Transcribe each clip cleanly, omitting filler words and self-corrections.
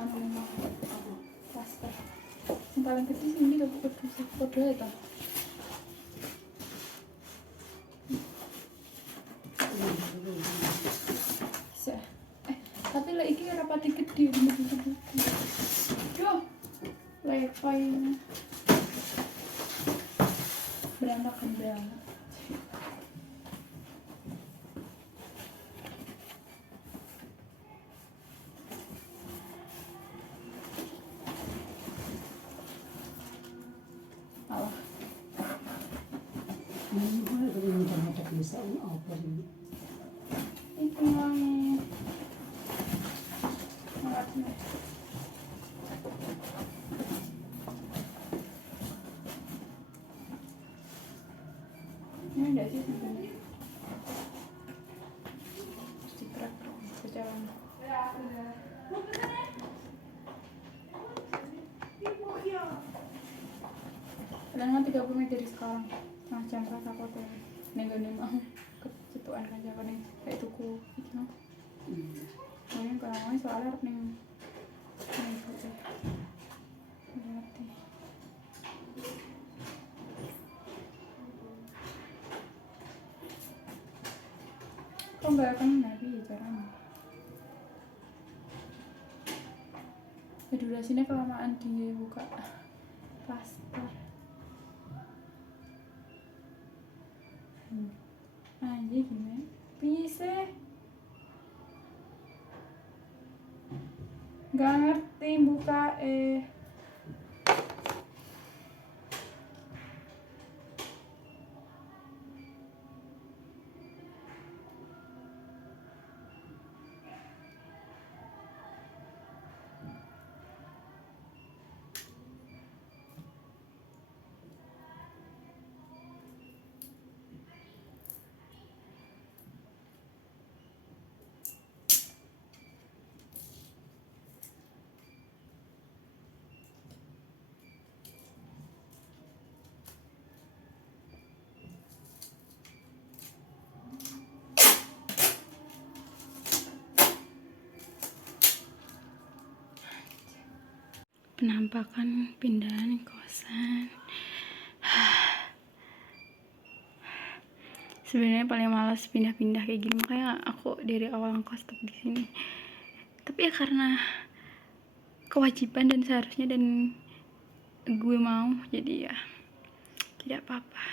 anu memang plaster. Yang paling kecil sih ini tuh kode itu. Bisa. Tapi lah iki ora pati gede bener-bener. Yo. Wifi-nya berantakan banget. Allah. Ini boleh berminta-minta bisa apa ini? Itu yang malatnya. Ini ada sih sebenarnya. Stiker berjalan. Padahal 30 menit dari sekarang. Nah, jam rasa kote. Nego-nego mau ketuaan aja kan kayak tuku iki no. Mungkin kalau soalnya harus ning kote. Ngerti. Kok nggak akan nabi caranya? Durasinya kelamaan dibuka plaster. Anjir gimana? Bisa? Gak ngerti buka penampakan pindahan kosan. Sebenarnya paling malas pindah-pindah kayak gini, makanya aku dari awal ngekos tetap di sini. Tapi ya karena kewajiban dan seharusnya dan gue mau, jadi ya tidak apa-apa.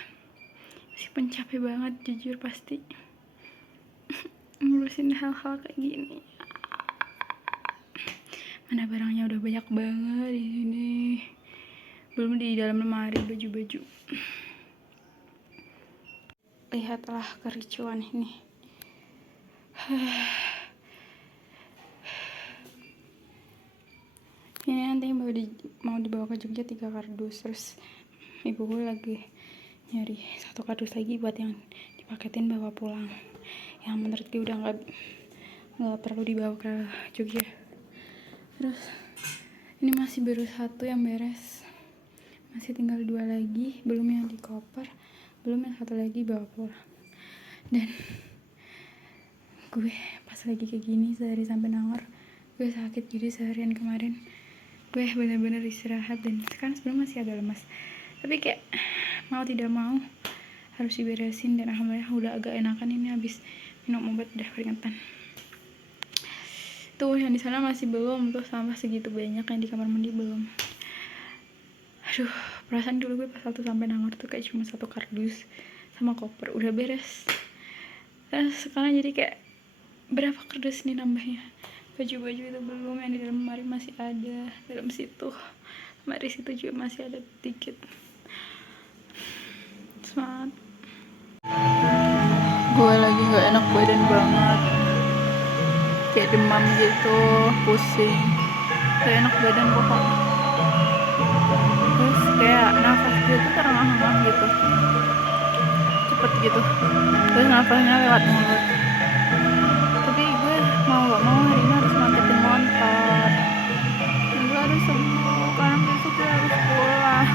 Meskipun capek banget jujur pasti ngurusin hal-hal kayak gini. Mana barangnya udah banyak banget di sini. Belum di dalam lemari baju-baju. Lihatlah kericuan ini. Ini nanti mau dibawa ke Jogja 3 kardus. Terus ibu gue lagi nyari 1 kardus lagi buat yang dipaketin bawa pulang. Yang menurut gue udah nggak perlu dibawa ke Jogja. Terus ini masih baru 1 yang beres, masih tinggal 2 lagi, belum yang di koper, belum yang 1 lagi bawa pulang. Dan gue pas lagi kayak gini sehari sampai Nangor, gue sakit, jadi seharian kemarin gue bener-bener istirahat. Dan sekarang sebelum masih agak lemas, tapi kayak mau tidak mau harus diberesin. Dan alhamdulillah udah agak enakan ini habis minum obat udah peringatan. Tuh yang di sana masih belum, tuh sampah segitu banyak, yang di kamar mandi belum. Aduh, perasaan dulu gue pas waktu sampai Nangor tuh kayak cuma 1 kardus sama koper udah beres. Terus sekarang jadi kayak berapa kardus nih nambahnya? Baju-baju itu belum, yang di dalam lemari masih ada, dalam situ, lemari situ juga masih ada dikit. Semangat. Gue lagi gak enak badan banget, kayak demam gitu, pusing, kayak enak badan pokok. Terus kayak nafas gue tuh terengah-engah gitu, cepet gitu. Terus nafasnya lewat mulut. Tapi gue mau gak mau hari ini harus maketin motor. Dan gue harus sembuh karena besok gue harus pulang.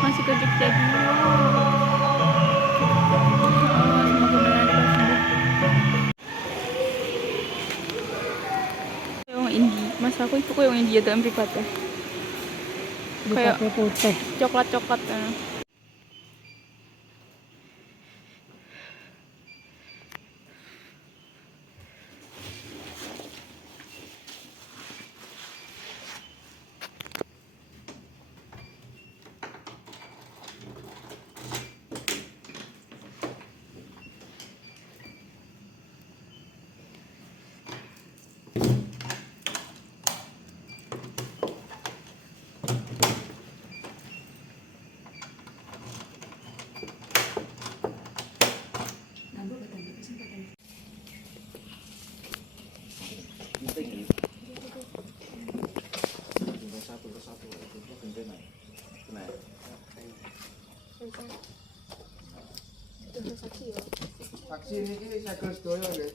Masih ke Jogja dulu. Semoga benar sembuh. Ini Mas aku itu kok yang dia dalam private kayak Lipatnya putih. coklat-coklat Saksi ini saya terus doyo nggih.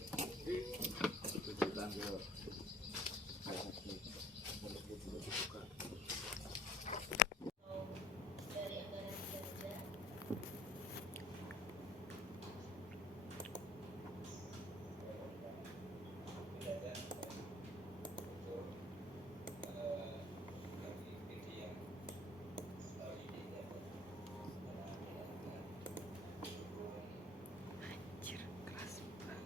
Anjir, keras banget.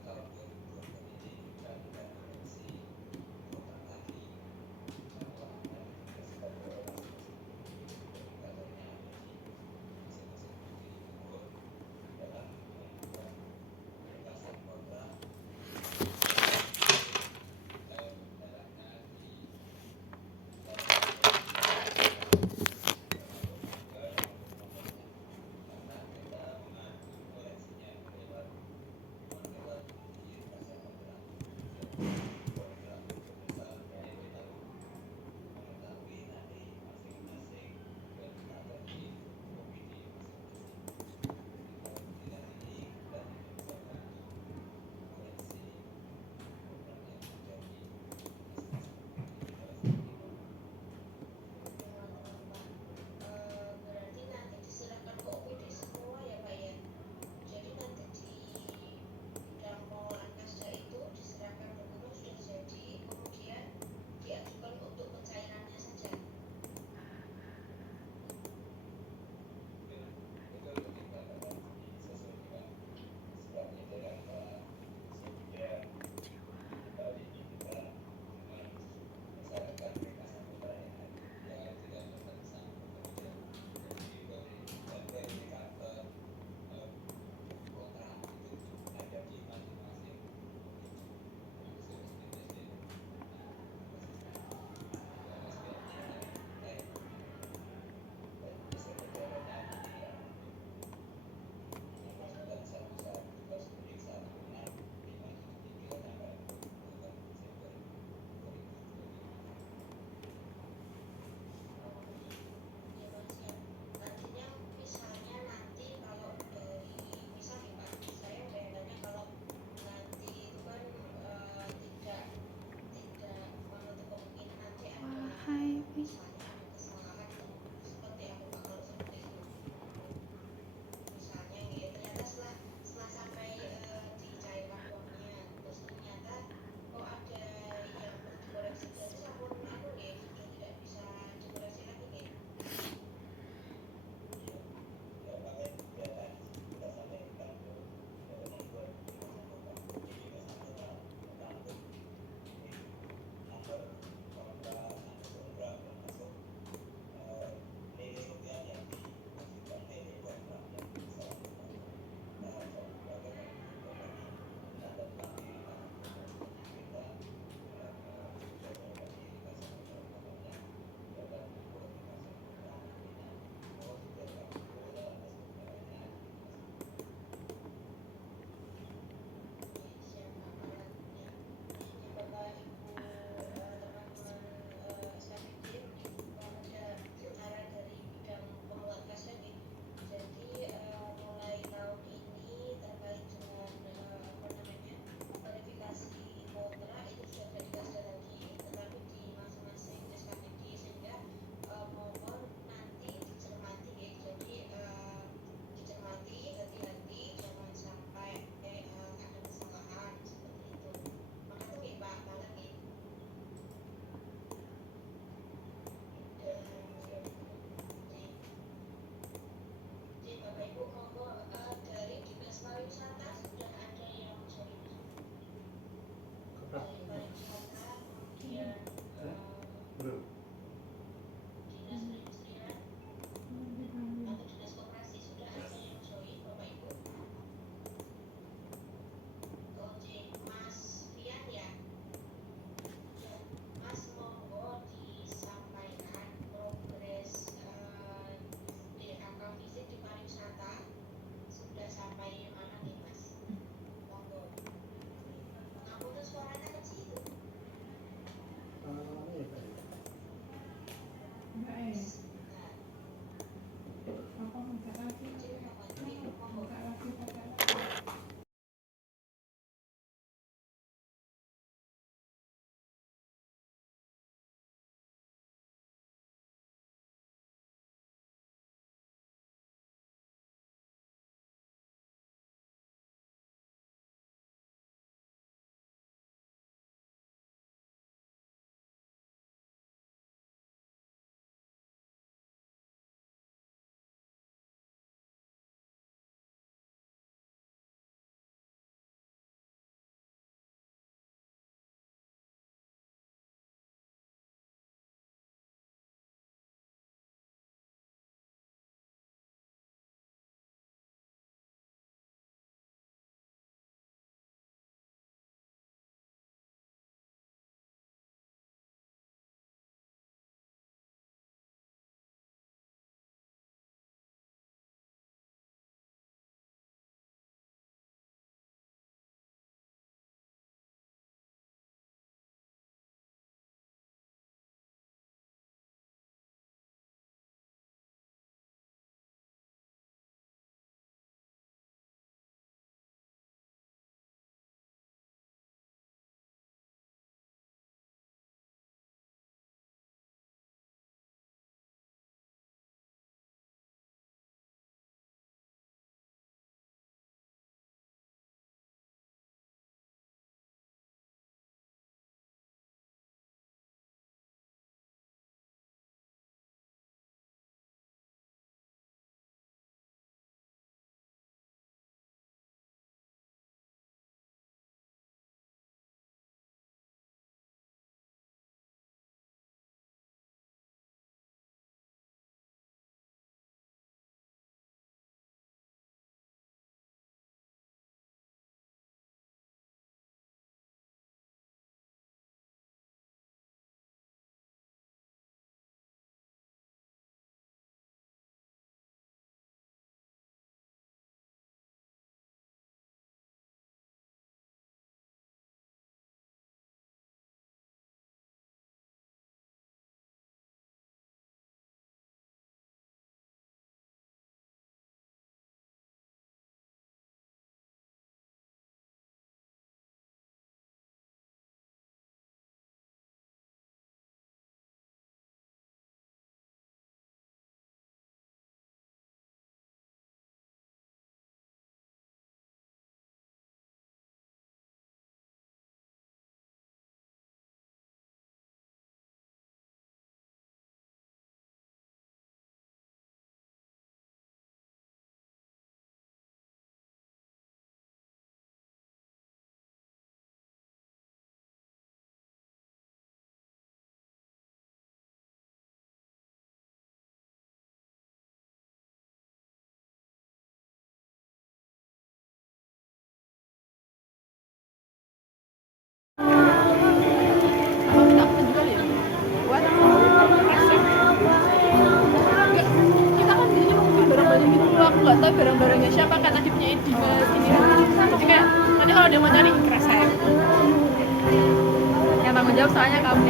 mau jawab soalnya kamu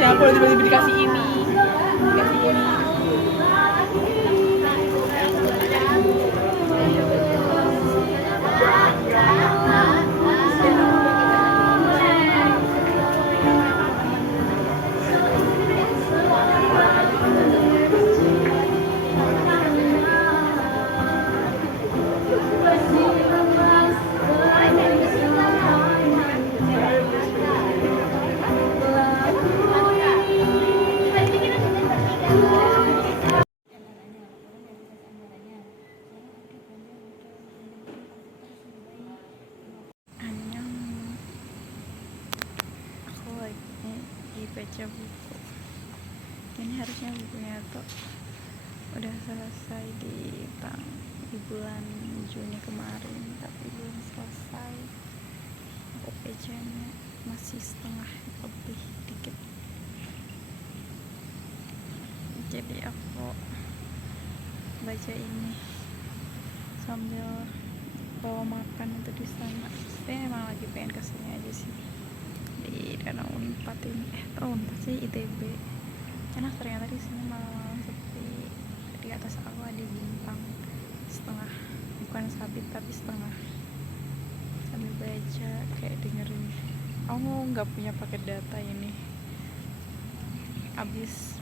ya aku tiba-tiba dikasih ini Annyeong. Aku lagi baca buku. Ini harusnya bukunya tuh udah selesai di bulan Juni kemarin, tapi belum selesai. Aku bacanya masih setengah lebih dikit. Jadi aku baca ini sambil bawa makan itu di sana. Saya emang lagi pengen kesini aja sih, di Danau Unpad ini. Unpad sih, ITB. Enak ternyata di sini malam-malam sepi. Di atas aku ada bintang setengah, bukan sabit tapi setengah. Sambil baca kayak dengerin. Aku nggak punya paket data ini, abis.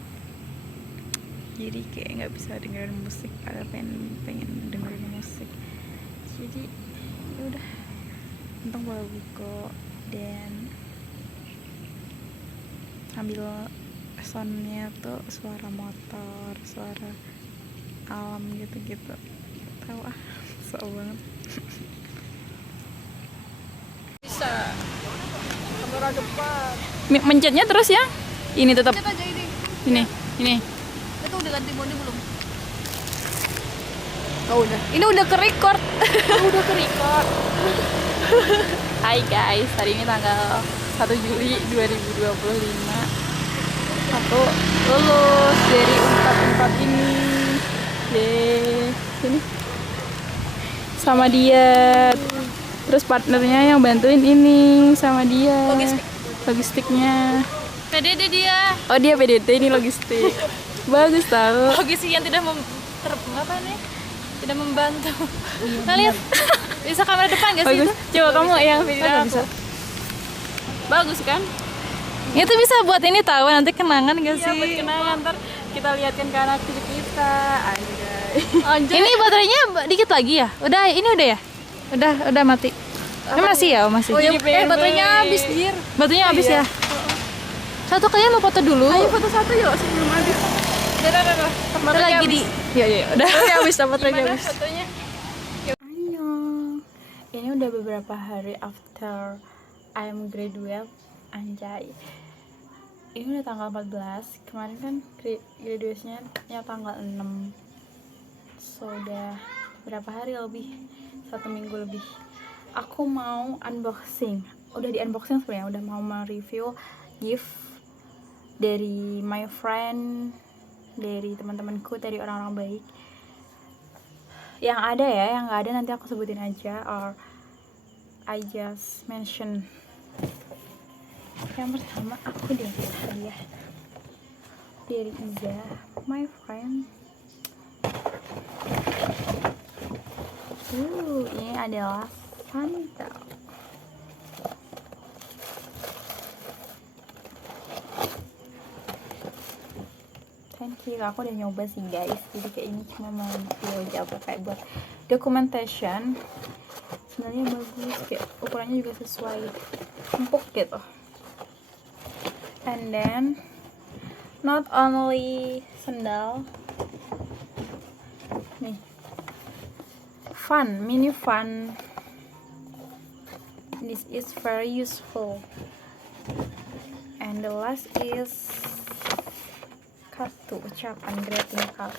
Jadi kayak nggak bisa dengerin musik, padahal pengen dengerin musik. Jadi ya udah, untung bawa buku dan ambil soundnya tuh suara motor, suara alam gitu-gitu. Tahu so banget. Bisa kamera depan. Mencetnya terus ya. Ini tetap. Ini. Itu udah ganti body belum? Oh udah. Ini udah ke-record. Udah ke-record. Hai guys, hari ini tanggal 1 Juli 2025. Aku lulus dari Unpad ini. Sini. Sama dia. Terus partnernya yang bantuin ini sama dia. Logistiknya. PDD dia. Oh dia PDT, ini logistik. Bagus tau. Logistik yang tidak tidak membantu. Nah lihat, bisa kamera depan gak sih Bagus. itu? Coba kamu yang video aku. Bisa. Bagus kan? Itu bisa buat ini tahu nanti kenangan gak Iya, sih? buat kenangan, ntar kita lihatkan ke anak cucu kita. Anjay. Ini baterainya dikit lagi ya? Ini udah ya? Udah mati. Ini masih ya, masih. Oh, iya, baterainya habis, Jir. Baterainya habis Iya. ya? Satu kalian mau foto dulu. Ayo foto satu yuk sebelum habis. Udah. Kita lagi di. Ya, udah. Baterainya habis, baterainya Mana habis. fotonya? Ayo. Ini udah beberapa hari after I'm graduate, anjay. Ini udah tanggal 14. Kemarin kan graduation-nya tanggal 6. So udah berapa hari lebih? 1 minggu lebih. Aku mau unboxing. Udah di unboxing sebenarnya, udah mau mereview gift dari my friend, dari teman-temanku, dari orang-orang baik. Yang ada ya, yang nggak ada nanti aku sebutin aja, or I just mention. Yang pertama aku dapat hadiah dari Iza, my friend. Ini adalah Fanta. Thank you, aku udah nyoba sih guys. Jadi kayak ini cuma mau video aja kayak buat documentation. Sebenarnya bagus, kayak ukurannya juga sesuai, empuk gitu. And then not only sandal, nih mini fun. This is very useful. And the last is kartu ucapan greeting card.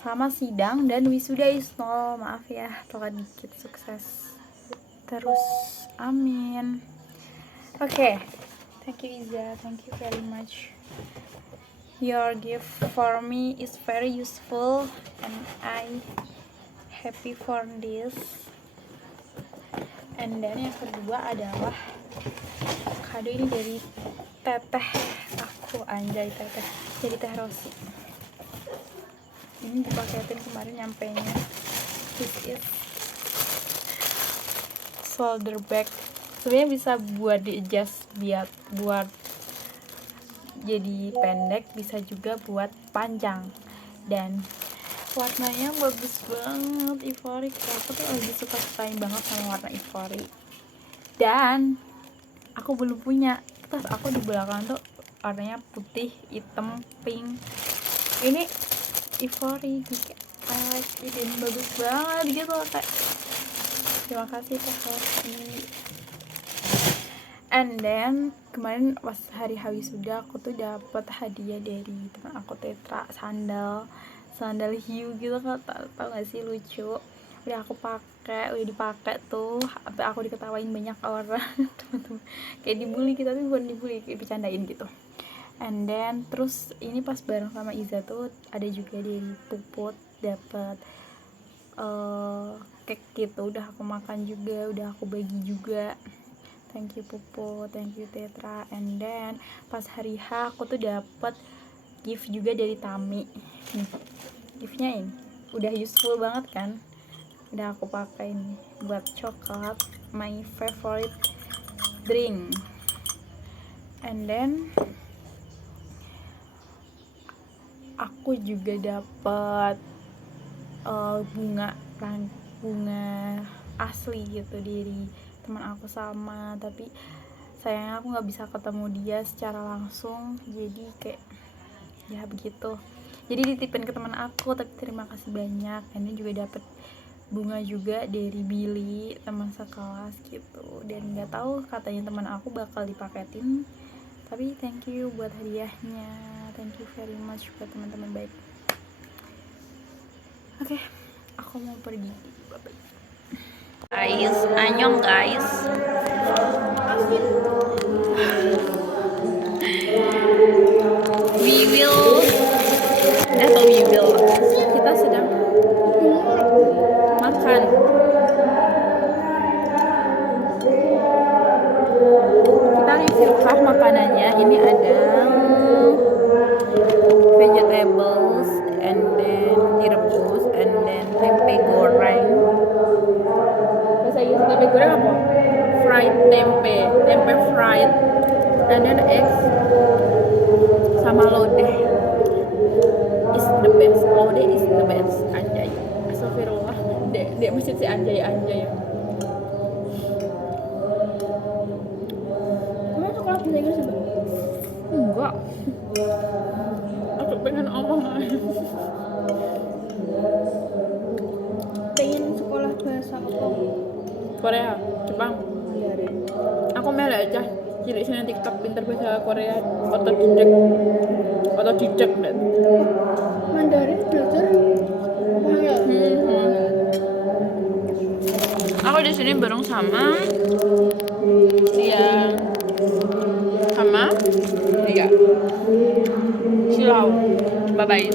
Selamat sidang dan wisuda Isno. Maaf ya, telat dikit. Sukses terus, amin. Okay, thank you Iza, thank you very much. Your gift for me is very useful and I happy for this. And then yang kedua adalah kado ini dari teteh aku, anjay teteh, jadi teh Rosi. Ini dipaketin kemarin nyampainya. This is shoulder bag. Sebenarnya bisa buat di adjust buat jadi pendek, bisa juga buat panjang. Dan warnanya bagus banget, ivory. Aku tuh lagi suka-sukain banget sama warna ivory. Dan aku belum punya. Terus aku di belakang tuh warnanya putih, hitam, pink. Ini ivory, I like it, ini bagus banget gitu kayak. Terima kasih Teh Rosi. And then kemarin pas hari wisuda aku tuh dapat hadiah dari teman aku Tetra, sandal hiu gitu kan, tau gak sih, lucu. Udah aku pakai, udah dipakai tuh, sampai aku diketawain banyak orang teman-teman, kayak dibully gitu, tapi bukan dibully, kayak bercandain gitu. And then terus ini pas bareng sama Iza tuh ada juga dari Puput dapat cake gitu, udah aku makan juga, udah aku bagi juga. Thank you Puput, thank you Tetra. And then pas hari H aku tuh dapat gift juga dari Tami. Nih, giftnya ini udah useful banget kan, udah aku pakai nih buat coklat, my favorite drink. And then aku juga dapat bunga asli gitu dari teman aku sama, tapi sayangnya aku nggak bisa ketemu dia secara langsung, jadi kayak ya begitu, jadi dititipin ke teman aku, tapi terima kasih banyak. Ini juga dapet bunga juga dari Billy, teman sekelas gitu, dan nggak tahu katanya teman aku bakal dipaketin, tapi thank you buat hadiahnya, thank you very much buat teman-teman baik. Oke, aku mau pergi. Bye-bye. Guys, annyeong guys. Kita sedang makan. Kita review kah makanannya. Ini ada vegetables, and then direbus, and then tempe goreng. Bahasa Inggris tempe goreng apa? Fried tempe fried, and then eggs sama lodeh is the best. Lodeh is the best. Anjay, astagfirullah, dek mesti si anjay. Kamu sekolah bahasa Inggris juga? Enggak. Aku pengen omong aja. Pengen sekolah bahasa apa? Korea, Jepang. Iya deh. Aku mele aja cilik sini TikTok pinter bahasa Korea, otodidak deh. Mandarin belajar bahaya. Aku di sini bareng sama dia, sama dia Silau. Bye bye.